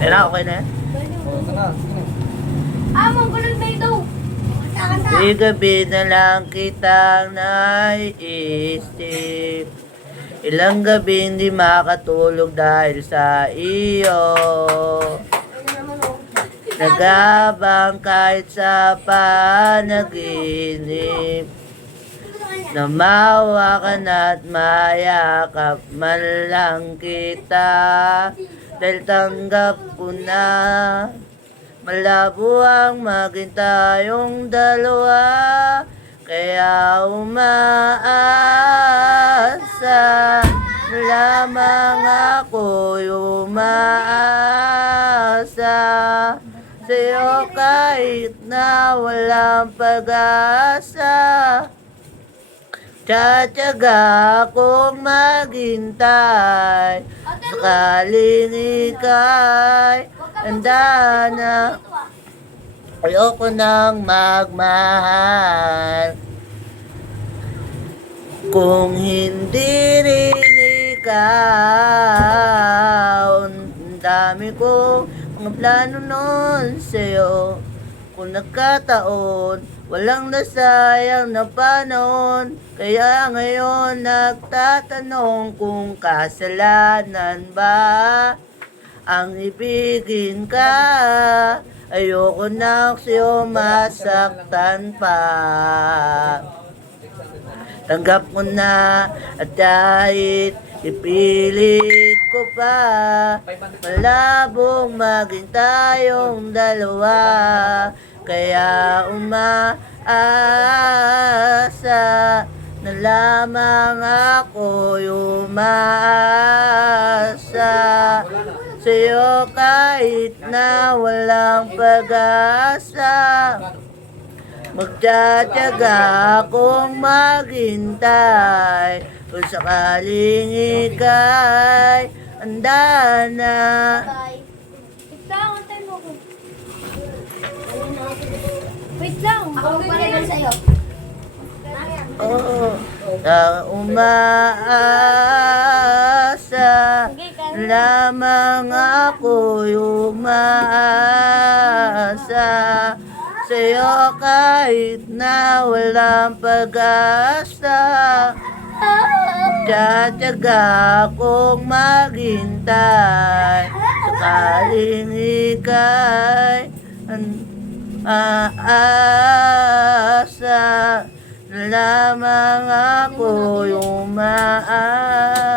Ayun na, okay na yan. Ito na. Sige. Mong gulong na ito. Kanta. Di gabi na lang kitang naiisip. Ilang gabi hindi makatulog dahil sa iyo. Nagabang kahit sa panaginip. Namawa ka na't mayakap man lang kita. Dahil tanggap ko na malabo ang maging tayong dalawa. Kaya umaasa lamang ako'y umaasa sa'yo kahit na walang pag-asa. Tsatsaga akong maghintay sakaling ika'y handa na. Ayoko nang magmahal kung hindi rin ikaw. Ang dami ko mga plano nun sa'yo. Kung nagkataon, walang nasayang na panahon. Kaya ngayon nagtatanong kung kasalanan ba ang ibigin ka. Ayoko na sa'yo masaktan pa. Tanggap mo na at kahit ipilit ko pa, malabong maging tayong dalawa. Kaya umaasa na lamang ako'y umaasa sa'yo kahit na walang pag-asa. Magtsatsaga akong maghintay kung sakaling ika'y handa na. Wait lang, antay mo ko. Wait lang. Ako magpapalagay sa'yo. Oo, na umaasa lamang ako'y umaasa sa'yo kahit na walang pag-asa. Tsatsaga akong maghintay sakaling ika'y aasa lamang ako'y umaasa